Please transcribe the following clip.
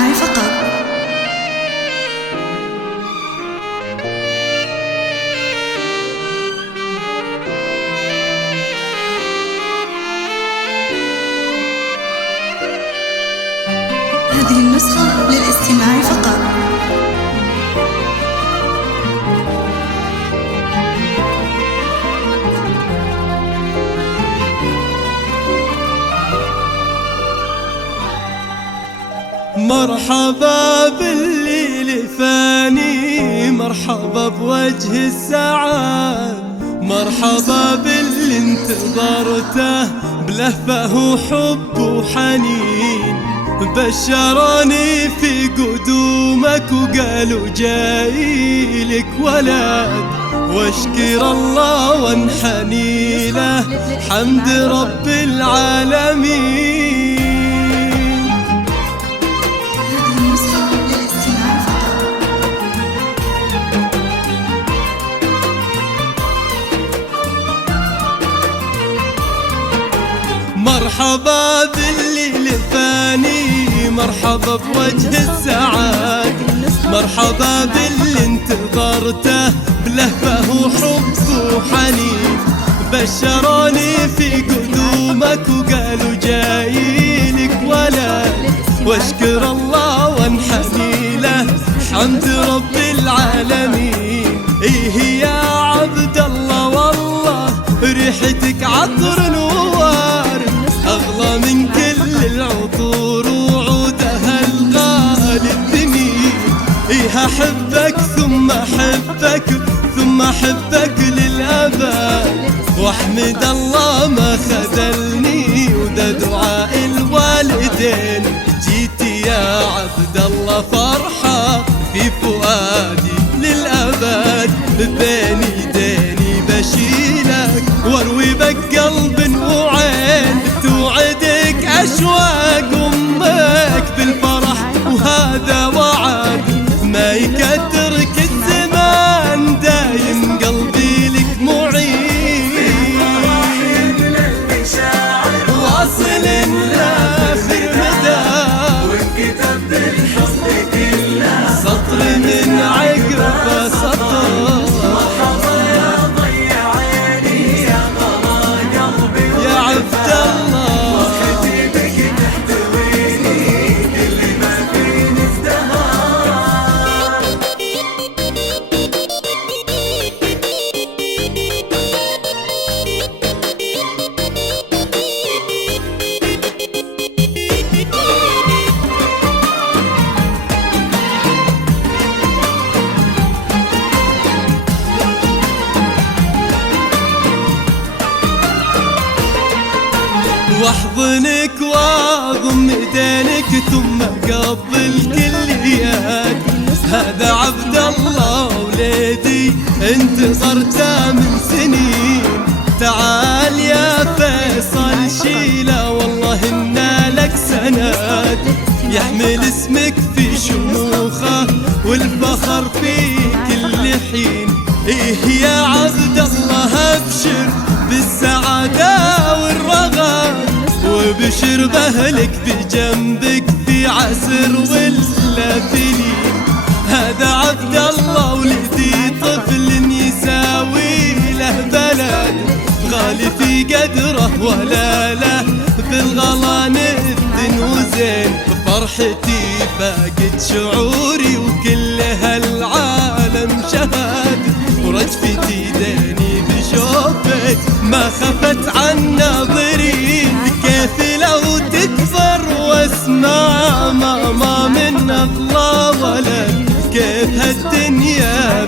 للاستماع فقط. هذه النسخة للاستماع فقط. مرحبا بالليل فاني، مرحبا بوجه السعاد، مرحبا باللي انتظرته بلهفه وحب وحنين. بشروني في قدومك وقالوا جايلك ولد، واشكر الله وانحني له حمد رب العالمين. مرحبا بالليل فاني، مرحبا بوجه السعاد، مرحبا باللي انتظرته بلهفه وحب وحنين. بشروني في قدومك وقالوا جايلك ولد، واشكر الله وانحني له حمد رب العالمين. ايه يا عبد الله والله ريحتك عطر نوار، أغلى من كل العطور وعودها الغالي الثمين. إيه أحبك ثم أحبك ثم أحبك للأبد، وأحمد الله ما خذلني وده دعاء الوالدين. جيتي يا عبد الله فرحة في فؤادي للأبد، بين يديني بشيلك واروي بك قلب وعين. توعدك أشواق أمك بالفرح وهذا وعد، ما يكدرك الزمان دايم قلبي لك معين. واصل لآخر مدى وانكتب بالحب كله، سطر من عقب سطر. واحضنك واضم ايدينك ثم قبل كل يد. هذا عبد الله وليدي انتظرته من سنين. تعال يا فيصل شيله والله إنا لك سند، يحمل اسمك في شموخه والفخر في كل حين. إيه يا عبد الله أبشر بالسعادة والرغد، وبشر بأهلك بجنبك في عسر ولا فينين. هذا عبد الله ولدي طفل يساوي له بلد، غالي في قدره ولا له بالغلا ند وزين. فرحتي فاقد شعوري وكل هالعالم شهد، ورجفتي داني بشوفك ما خفت عن ناظرين. كيف لو تكبر واسمع ماما من أغلى ولد، كيف هالدنيا